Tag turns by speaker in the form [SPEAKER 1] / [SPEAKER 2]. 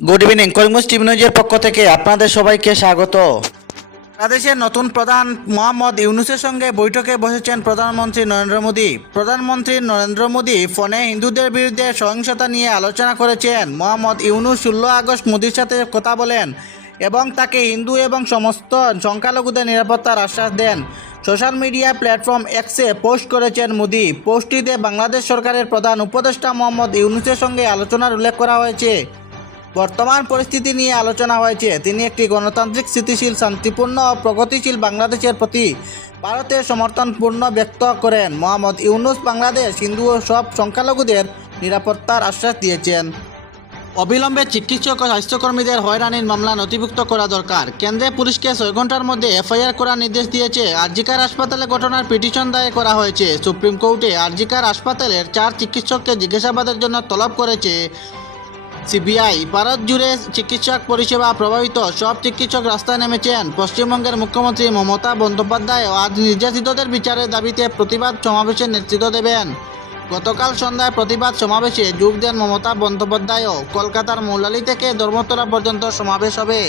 [SPEAKER 1] Good evening Karimganj TV নিউজের পক্ষ থেকে আপনাদের সবাইকে স্বাগত। বাংলাদেশের নতুন প্রধান মোহাম্মদ ইউনুসের সঙ্গে বৈঠকে বসেছেন প্রধানমন্ত্রী নরেন্দ্র মোদী। প্রধানমন্ত্রী নরেন্দ্র মোদী ফোনে হিন্দুদের বিরুদ্ধে সহিংসতা নিয়ে আলোচনা করেছেন। মোহাম্মদ ইউনুস ষোলো আগস্ট মোদীর সাথে কথা বলেন এবং তাকে হিন্দু এবং সমস্ত সংখ্যালঘুদের নিরাপত্তার আশ্বাস দেন। সোশ্যাল মিডিয়া প্ল্যাটফর্ম এক্সে পোস্ট করেছেন মোদী। পোস্টটিতে বাংলাদেশ সরকারের প্রধান উপদেষ্টা মোহাম্মদ ইউনুসের সঙ্গে আলোচনার উল্লেখ করা হয়েছে। বর্তমান পরিস্থিতি নিয়ে আলোচনা হয়েছে। তিনি একটি গণতান্ত্রিক স্থিতিশীল, শান্তিপূর্ণ ও প্রগতিশীল বাংলাদেশের প্রতি ভারতের সমর্থন পূর্ণ ব্যক্ত করেন। মোহাম্মদ ইউনুস বাংলাদেশ, হিন্দু ও সব সংখ্যালঘুদের নিরাপত্তার আশ্বাস দিয়েছেন। অবিলম্বে চিকিৎসক ও স্বাস্থ্যকর্মীদের হয়রানির মামলা নথিভুক্ত করা দরকার। কেন্দ্রে পুলিশকে ছয় ঘণ্টার মধ্যে এফআইআর করার নির্দেশ দিয়েছে। আরজিকার হাসপাতালে ঘটনার পিটিশন দায়ের করা হয়েছে। সুপ্রিম কোর্টে আরজিকার হাসপাতালের চার চিকিৎসককে জিজ্ঞাসাবাদের জন্য তলব করেছে। সিবিআই, ভারত জুড়ে চিকিৎসক পরিষেবা প্রভাবিত। সব চিকিৎসক রাস্তায় নেমেছেন। পশ্চিমবঙ্গের মুখ্যমন্ত্রী মমতা বন্দ্যোপাধ্যায় আজ নির্যাতিতদের বিচারের দাবিতে প্রতিবাদ সমাবেশে নেতৃত্ব দেবেন। গতকাল সন্ধ্যায় প্রতিবাদ সমাবেশে যোগ দেন মমতা বন্দ্যোপাধ্যায়ও। কলকাতার মৌলালি থেকে ধর্মতলা পর্যন্ত সমাবেশ হবে।